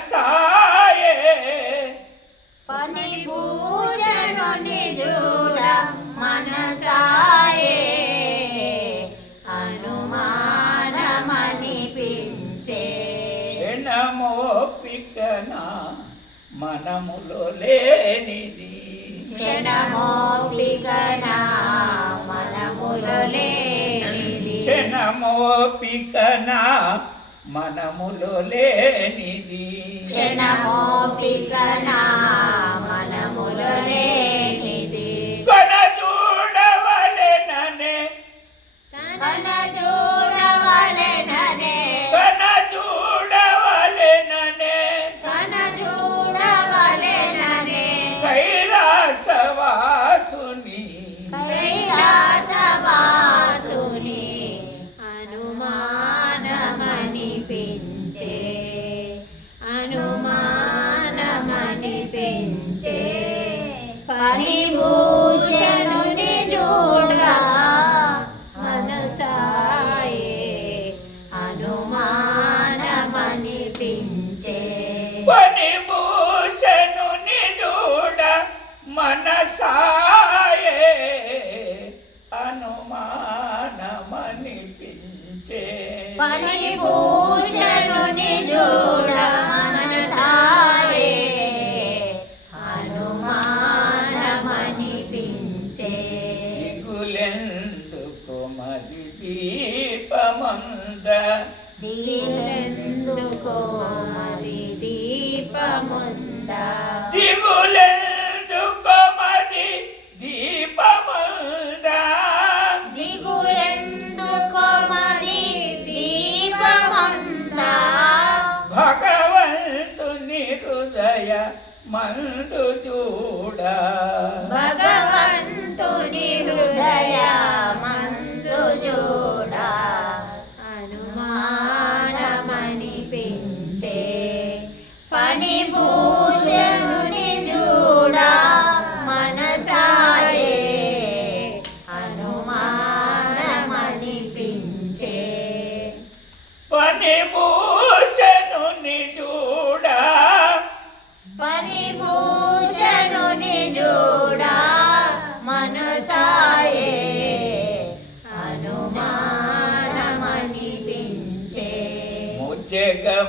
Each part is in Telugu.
సాయే పనిభూషణుని చూడ మనసాయే. అనుమానమనిపించే. క్షణమోపికన మనములో లేనిది. క్షణమోపికన మనములో లేనిది. క్షణమోపికన మనములో లేనిది. మనములో లేనిది. కన చూడవలెననే కన చూ 啥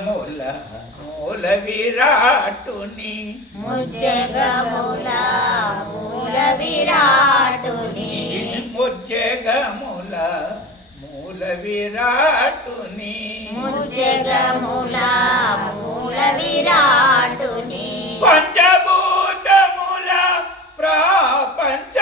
మూల మూల విరాటుని ముజ్జగముల మూల విరాటుని ముజ్జగముల మూల విరాటుని ముజ్జగముల మూల విరాటుని పంచభూతముల ప్రాపంచ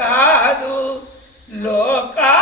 కాదు లోకా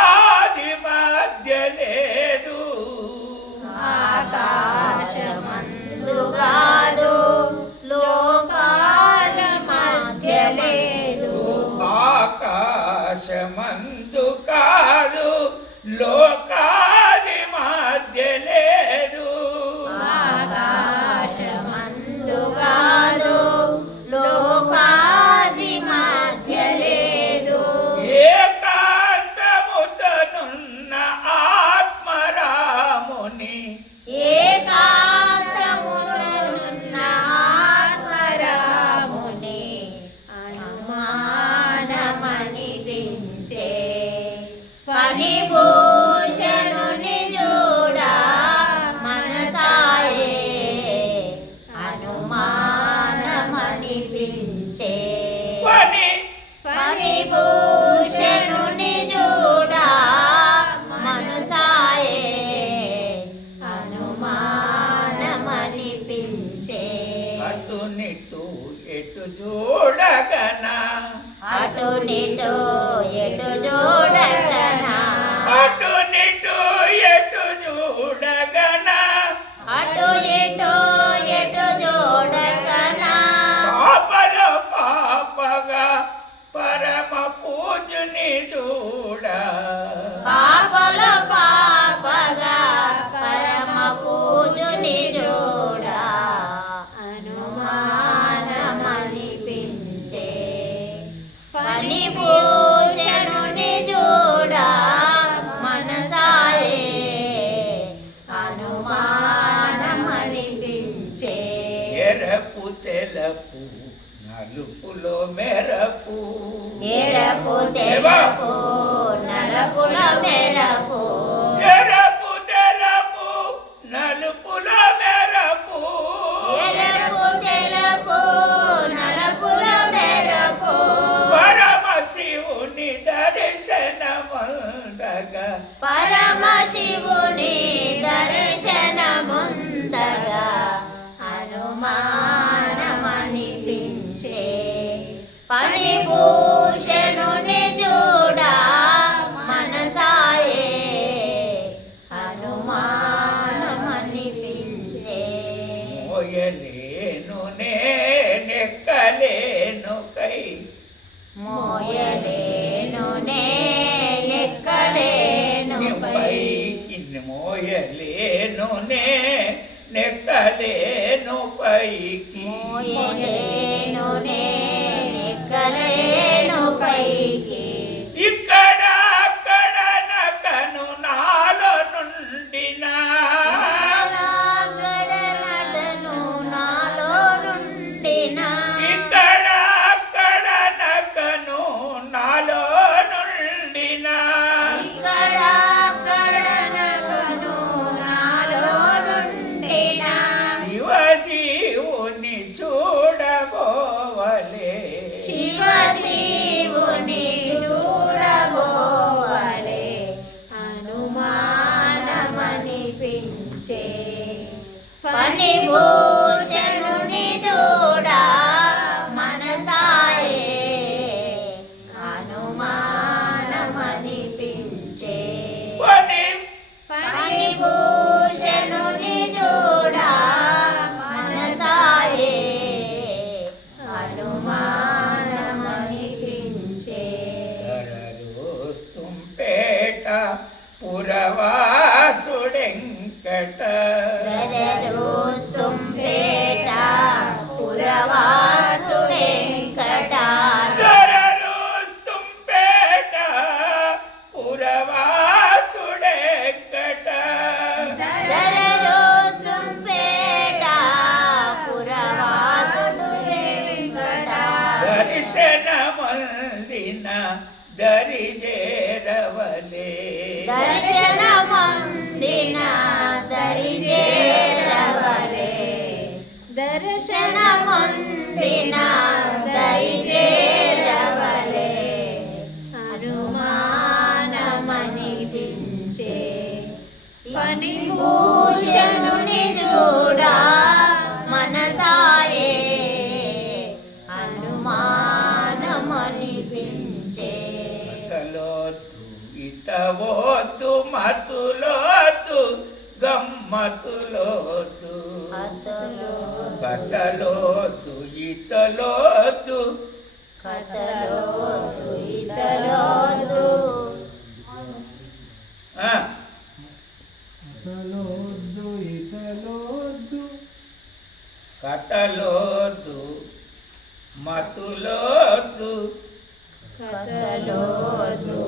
విభూషణుని చూడ మనసాయే అనుమానమనిపించే. పని. పని మనసాయే అనుమానమనిపించే. అటు నిటు ఎటు చూడగనా అటు నిటు ఎటు చూడగనా పని భూషణుని చూడ మనసాయే. అనుమానమనిపించే మోయలేను నేనెక్కలేను కై. మోయలేను నేనెక్కలేను పైకి మోయలేను నేనెక్కలేను పైకి. మోయలేను నేనెక్కలేను పైకి. శివ శివుని చూడబోవలే. అనుమానమనిపించే పని దర్శన మందిన దరి దర్శనమందిన దరిజేరవలే. దర్శనమందిన దరిజేరవలే. దర్శనమందిన దరిజేరవలే. అనుమానమనిపించే. పని భూషణుని చూడ ఇతవోద్దు మతులోద్దు గమ్మతులోద్దు అతలో కథలోద్దు ఇతలోద్దు కథలోదు ఇతలోదు ఆ, అతలోద్దు ఇతలోద్దు మతులోద్దు ఇతలోద్దు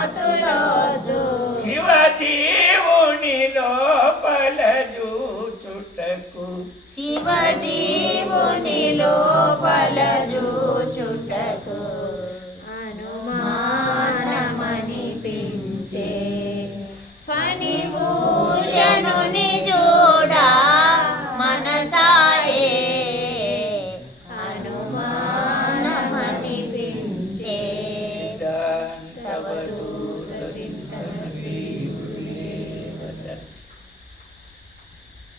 मातुरा